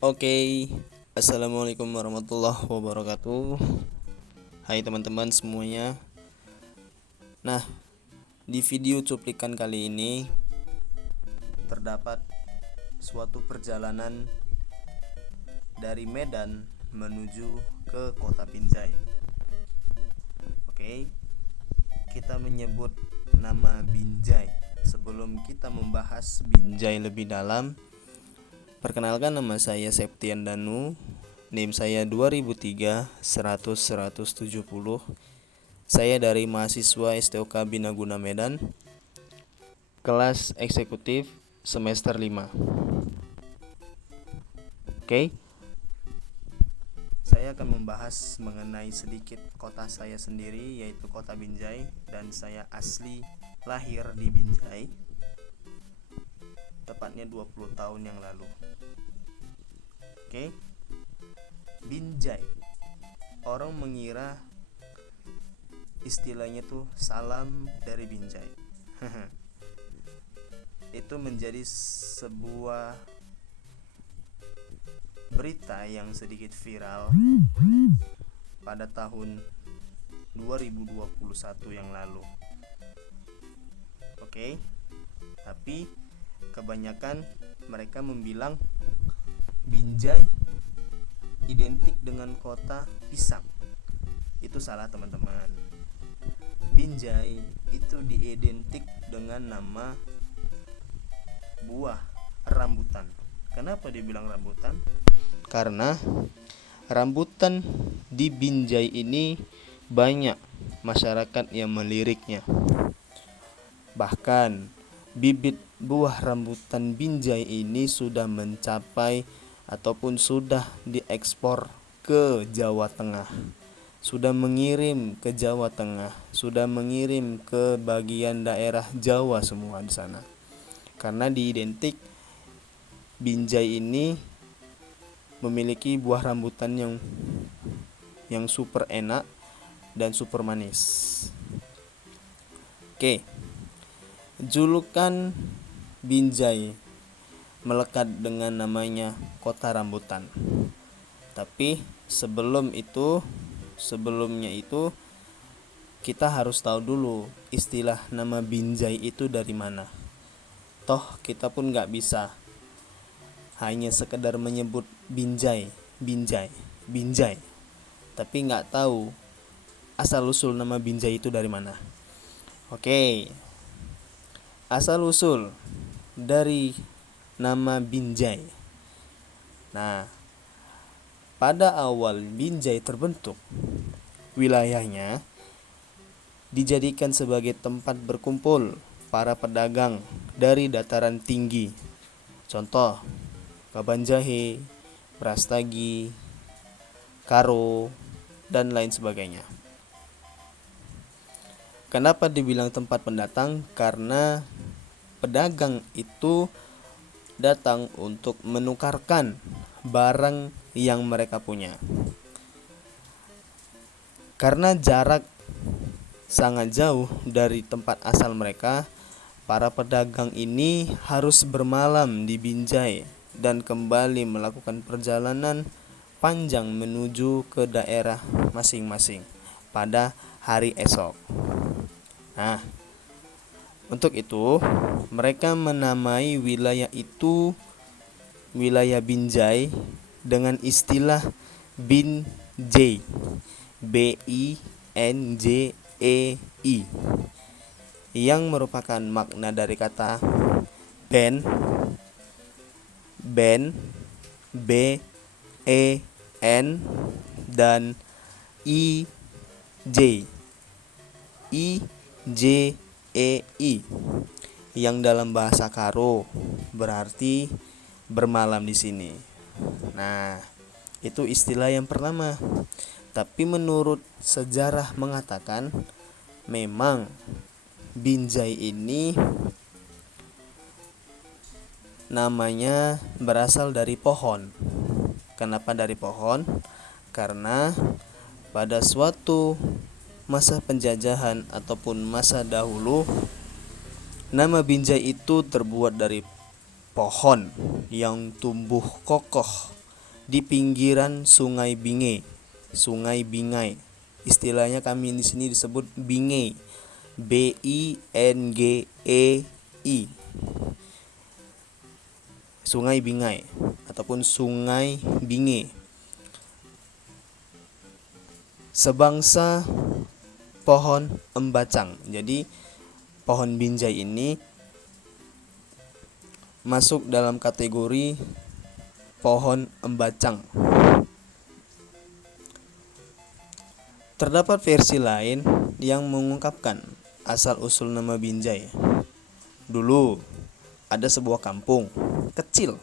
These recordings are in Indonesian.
Oke, Assalamualaikum warahmatullahi wabarakatuh. Hai teman-teman semuanya. Nah, di video cuplikan kali ini terdapat suatu perjalanan dari Medan menuju ke kota Binjai. Oke, kita menyebut nama Binjai. Sebelum kita membahas Binjai lebih dalam, perkenalkan, nama saya Septian Danu. NIM saya 2003 100 170. Saya dari mahasiswa STOK Binaguna Medan, kelas eksekutif semester 5. Oke. Saya akan membahas mengenai sedikit kota saya sendiri, yaitu kota Binjai, dan saya asli lahir di Binjai, tepatnya 20 tahun yang lalu. Oke. Binjai, orang mengira istilahnya tuh salam dari Binjai. Itu menjadi sebuah berita yang sedikit viral pada tahun 2021 yang lalu. Oke. Tapi kebanyakan mereka membilang Binjai identik dengan kota pisang. Itu salah, teman-teman. Binjai itu diidentik dengan nama buah rambutan. Kenapa dibilang rambutan? Karena rambutan di Binjai ini banyak masyarakat yang meliriknya. Bahkan bibit buah rambutan Binjai ini sudah mencapai ataupun sudah diekspor ke Jawa Tengah, sudah mengirim ke Jawa Tengah, sudah mengirim ke bagian daerah Jawa semua di sana. Karena diidentik Binjai ini memiliki buah rambutan yang super enak dan super manis. Oke. Julukan Binjai melekat dengan namanya kota rambutan. Tapi sebelumnya itu kita harus tahu dulu istilah nama Binjai itu dari mana. Toh kita pun gak bisa hanya sekedar menyebut Binjai, tapi gak tahu asal usul nama Binjai itu dari mana. Oke. Asal usul dari nama Binjai. Nah, pada awal Binjai terbentuk, wilayahnya dijadikan sebagai tempat berkumpul para pedagang dari dataran tinggi. Contoh, Kabanjahe, Brastagi, Karo, dan lain sebagainya. Kenapa dibilang tempat pendatang? Karena pedagang itu datang untuk menukarkan barang yang mereka punya. Karena jarak sangat jauh dari tempat asal mereka, para pedagang ini harus bermalam di Binjai dan kembali melakukan perjalanan panjang menuju ke daerah masing-masing pada hari esok. Nah, untuk itu mereka menamai wilayah itu, wilayah Binjai, dengan istilah Binjai, BINJEI, yang merupakan makna dari kata ben, BEN, dan IJEI, yang dalam bahasa Karo berarti bermalam di sini. Nah, itu istilah yang pertama. Tapi menurut sejarah mengatakan memang Binjai ini namanya berasal dari pohon. Kenapa dari pohon? Karena pada suatu masa penjajahan ataupun masa dahulu, nama Binjai itu terbuat dari pohon yang tumbuh kokoh di pinggiran Sungai Binge. Sungai Bingai. Istilahnya kami di sini disebut Binge. Bingei. Sungai Bingai ataupun Sungai Binge. Sebangsa pohon embacang. Jadi pohon binjai ini masuk dalam kategori pohon embacang. Terdapat versi lain yang mengungkapkan asal-usul nama binjai. Dulu ada sebuah kampung kecil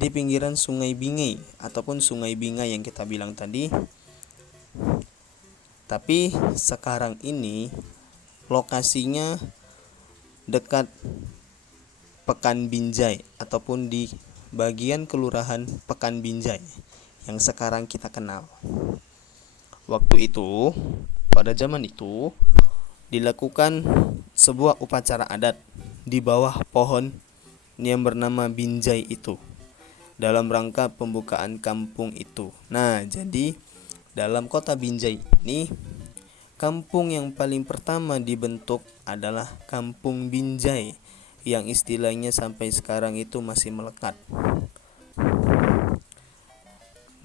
di pinggiran Sungai Binge ataupun Sungai Bingai yang kita bilang tadi. Tapi sekarang ini lokasinya dekat Pekan Binjai ataupun di bagian kelurahan Pekan Binjai yang sekarang kita kenal. Waktu itu, pada zaman itu, dilakukan sebuah upacara adat di bawah pohon yang bernama binjai itu dalam rangka pembukaan kampung itu. Nah, jadi dalam kota Binjai ini, kampung yang paling pertama dibentuk adalah Kampung Binjai yang istilahnya sampai sekarang itu masih melekat.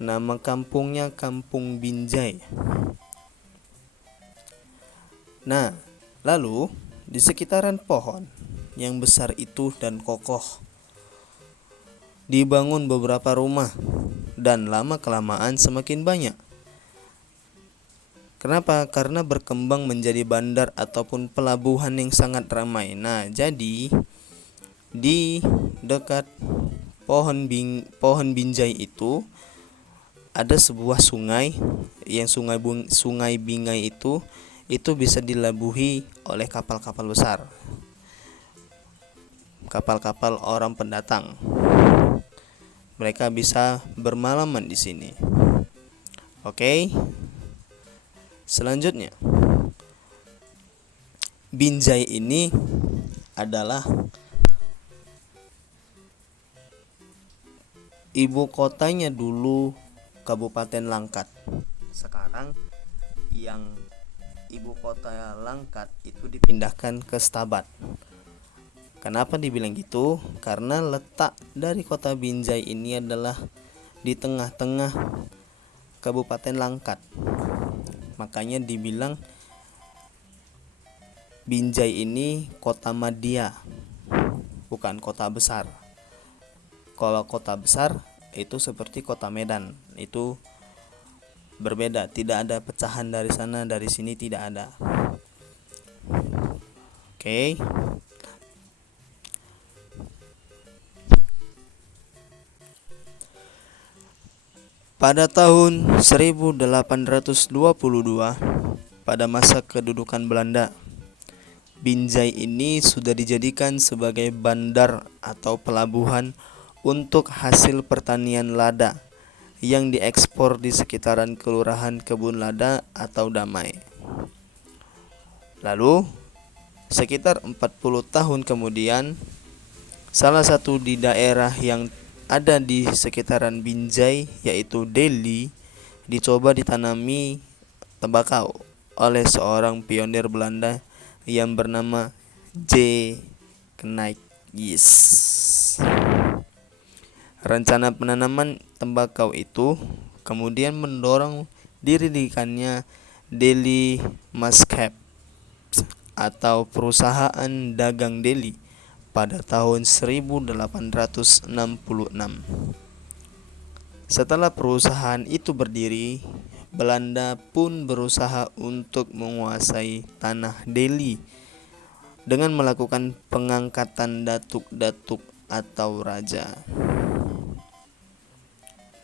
Nama kampungnya Kampung Binjai. Nah, lalu di sekitaran pohon yang besar itu dan kokoh dibangun beberapa rumah dan lama-kelamaan semakin banyak. Kenapa? Karena berkembang menjadi bandar ataupun pelabuhan yang sangat ramai. Nah, jadi di dekat pohon binjai itu ada sebuah sungai yang sungai Bingai itu bisa dilabuhi oleh kapal-kapal besar. Kapal-kapal orang pendatang. Mereka bisa bermalaman di sini. Oke. Selanjutnya, Binjai ini adalah ibu kotanya dulu Kabupaten Langkat. Sekarang yang ibu kota Langkat itu dipindahkan ke Stabat. Kenapa dibilang gitu? Karena letak dari kota Binjai ini adalah di tengah-tengah Kabupaten Langkat. Makanya dibilang Binjai ini kota madya, bukan kota besar. Kalau kota besar itu seperti kota Medan, itu berbeda, tidak ada pecahan dari sana dari sini, tidak ada. Oke. Pada tahun 1822, pada masa kedudukan Belanda, Binjai ini sudah dijadikan sebagai bandar atau pelabuhan untuk hasil pertanian lada yang diekspor di sekitaran kelurahan Kebun Lada atau Damai. Lalu, sekitar 40 tahun kemudian, salah satu di daerah yang ada di sekitaran Binjai, yaitu Delhi, dicoba ditanami tembakau oleh seorang pionir Belanda yang bernama J. Knyghis. Rencana penanaman tembakau itu kemudian mendorong didirikannya Delhi Muscat atau Perusahaan Dagang Delhi pada tahun 1866. Setelah perusahaan itu berdiri, Belanda pun berusaha untuk menguasai tanah Delhi dengan melakukan pengangkatan datuk-datuk atau raja.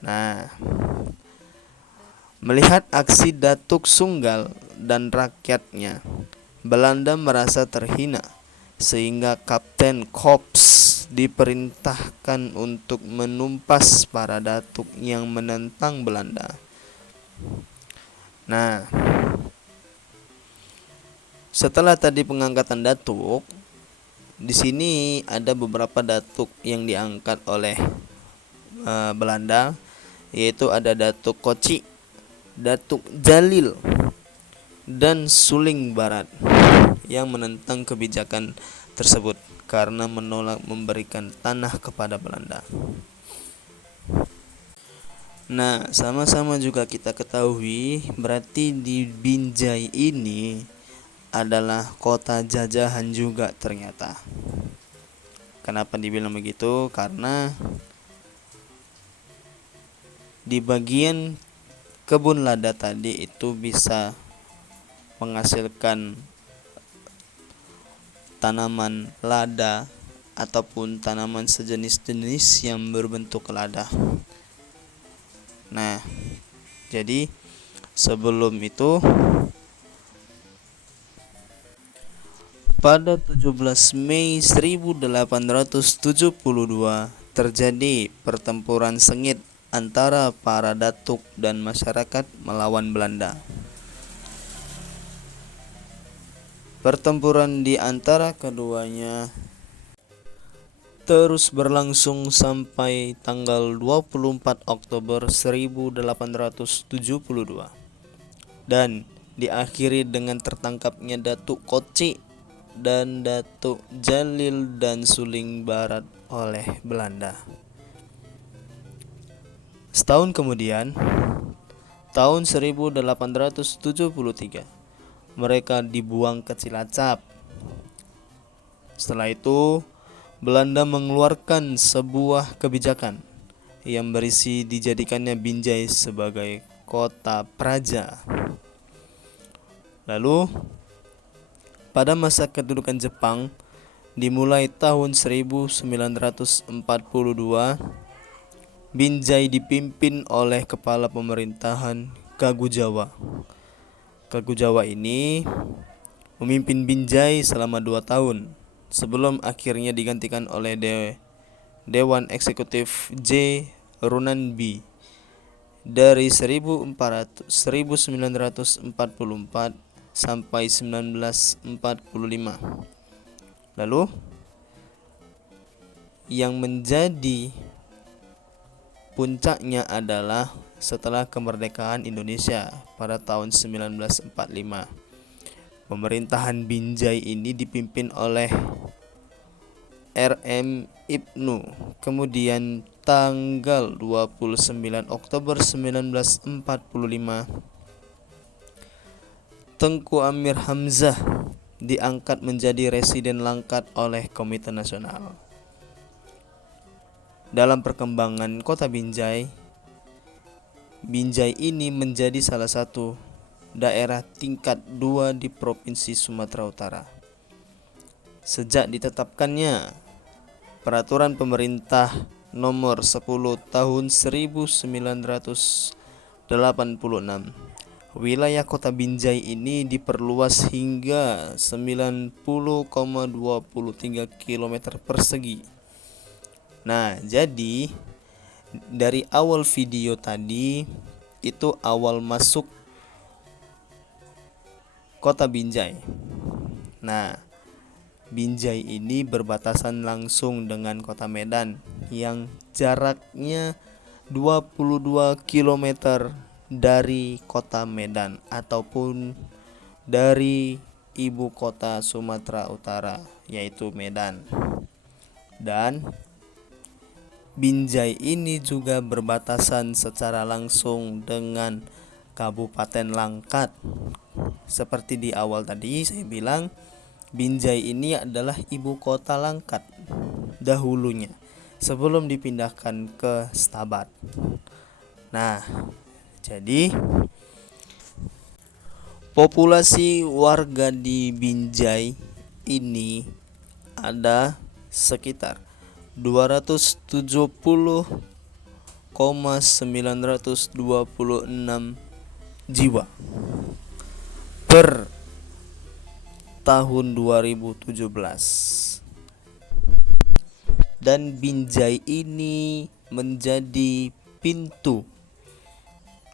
Nah, melihat aksi Datuk Sunggal dan rakyatnya, Belanda merasa terhina sehingga Kapten Korps diperintahkan untuk menumpas para datuk yang menentang Belanda. Nah, setelah tadi pengangkatan datuk, di sini ada beberapa datuk yang diangkat oleh Belanda, yaitu ada Datuk Koci, Datuk Jalil, dan Suling Barat yang menentang kebijakan tersebut karena menolak memberikan tanah kepada Belanda. Nah, sama-sama juga kita ketahui berarti di Binjai ini adalah kota jajahan juga ternyata. Kenapa dibilang begitu? Karena di bagian kebun lada tadi itu bisa menghasilkan tanaman lada ataupun tanaman sejenis-jenis yang berbentuk lada. Nah, jadi sebelum itu pada 17 Mei 1872 terjadi pertempuran sengit antara para datuk dan masyarakat melawan Belanda. Pertempuran di antara keduanya terus berlangsung sampai tanggal 24 Oktober 1872 dan diakhiri dengan tertangkapnya Datuk Koci dan Datuk Jalil dan Suling Barat oleh Belanda. Setahun kemudian, tahun 1873, mereka dibuang ke Cilacap. Setelah itu, Belanda mengeluarkan sebuah kebijakan yang berisi dijadikannya Binjai sebagai kota praja. Lalu, pada masa kedudukan Jepang, dimulai tahun 1942, Binjai dipimpin oleh kepala pemerintahan Kagujawa. Kagujawa ini memimpin Binjai selama 2 tahun sebelum akhirnya digantikan oleh Dewan Eksekutif J. Runanbi dari 1944 sampai 1945. Lalu yang menjadi puncaknya adalah setelah kemerdekaan Indonesia pada tahun 1945. Pemerintahan Binjai ini dipimpin oleh R.M. Ibnu. Kemudian tanggal 29 Oktober 1945, Tengku Amir Hamzah diangkat menjadi Residen Langkat oleh Komite Nasional. Dalam perkembangan kota Binjai, Binjai ini menjadi salah satu daerah tingkat 2 di Provinsi Sumatera Utara. Sejak ditetapkannya Peraturan Pemerintah Nomor 10 Tahun 1986, wilayah kota Binjai ini diperluas hingga 90,23 km persegi. Nah, jadi dari awal video tadi itu awal masuk kota Binjai. Nah, Binjai ini berbatasan langsung dengan kota Medan yang jaraknya 22 km dari kota Medan ataupun dari ibu kota Sumatera Utara yaitu Medan. Dan Binjai ini juga berbatasan secara langsung dengan Kabupaten Langkat. Seperti di awal tadi saya bilang, Binjai ini adalah ibu kota Langkat dahulunya sebelum dipindahkan ke Stabat. Nah, jadi populasi warga di Binjai ini ada sekitar 270,926 jiwa per tahun 2017. Dan Binjai ini menjadi pintu.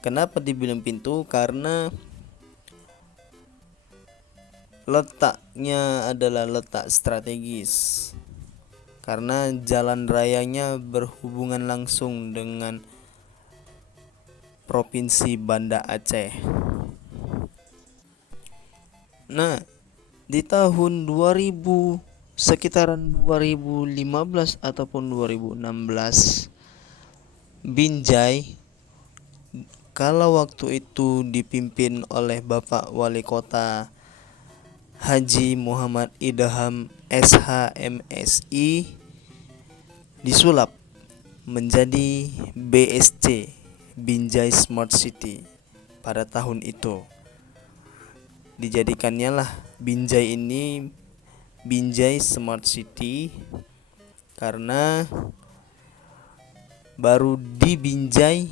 Kenapa dibilang pintu? Karena letaknya adalah letak strategis. Karena jalan rayanya berhubungan langsung dengan Provinsi Banda Aceh. Nah, di tahun 2000 sekitaran 2015 ataupun 2016, Binjai kalau waktu itu dipimpin oleh Bapak Wali Kota Haji Muhammad Idham SH MSI, disulap menjadi BSC, Binjai Smart City. Pada tahun itu dijadikannya lah Binjai ini Binjai Smart City karena baru di Binjai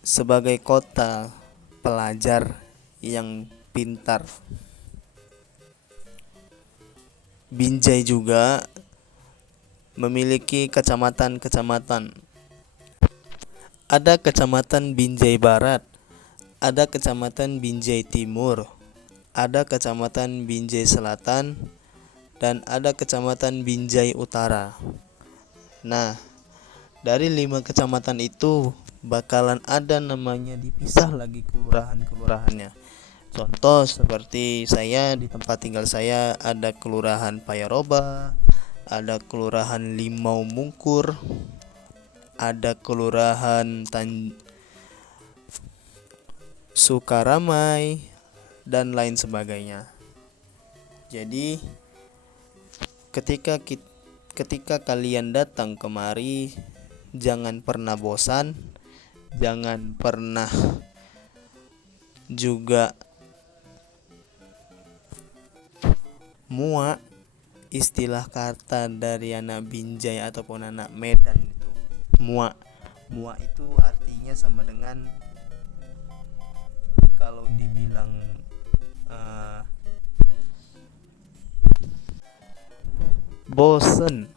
sebagai kota pelajar yang pintar. Binjai juga memiliki kecamatan-kecamatan. Ada Kecamatan Binjai Barat, ada Kecamatan Binjai Timur, ada Kecamatan Binjai Selatan, dan ada Kecamatan Binjai Utara. Nah, dari 5 kecamatan itu bakalan ada namanya dipisah lagi kelurahan-kelurahannya. Contoh seperti saya, di tempat tinggal saya ada Kelurahan Payaroba, ada Kelurahan Limau Mungkur, ada Kelurahan Sukaramai, dan lain sebagainya. Jadi ketika kalian datang kemari, jangan pernah bosan, jangan pernah juga muak. Istilah kata dari anak Binjai ataupun anak Medan itu muak. Muak itu artinya sama dengan kalau dibilang bosen,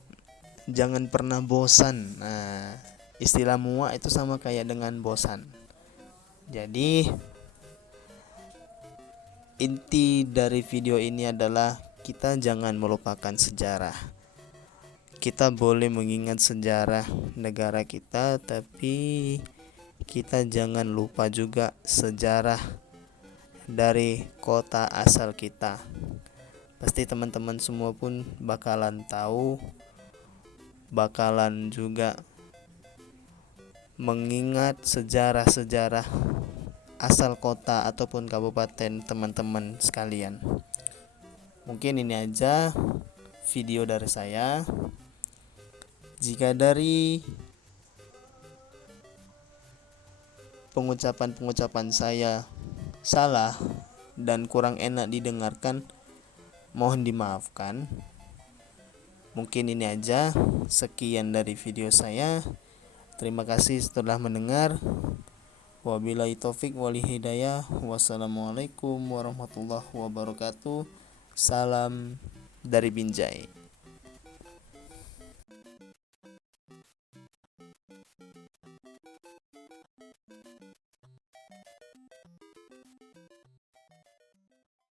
jangan pernah bosan. Nah, istilah muak itu sama kayak dengan bosan. Jadi inti dari video ini adalah kita jangan melupakan sejarah. Kita boleh mengingat sejarah negara kita, tapi kita jangan lupa juga sejarah dari kota asal kita. Pasti teman-teman semua pun bakalan tahu, bakalan juga mengingat sejarah-sejarah asal kota ataupun kabupaten teman-teman sekalian. Mungkin ini aja video dari saya. Jika dari pengucapan-pengucapan saya salah dan kurang enak didengarkan, mohon dimaafkan. Mungkin ini aja, sekian dari video saya. Terima kasih setelah mendengar. Wabillahi taufik wal hidayah. Wassalamualaikum warahmatullahi wabarakatuh. Salam dari Binjai.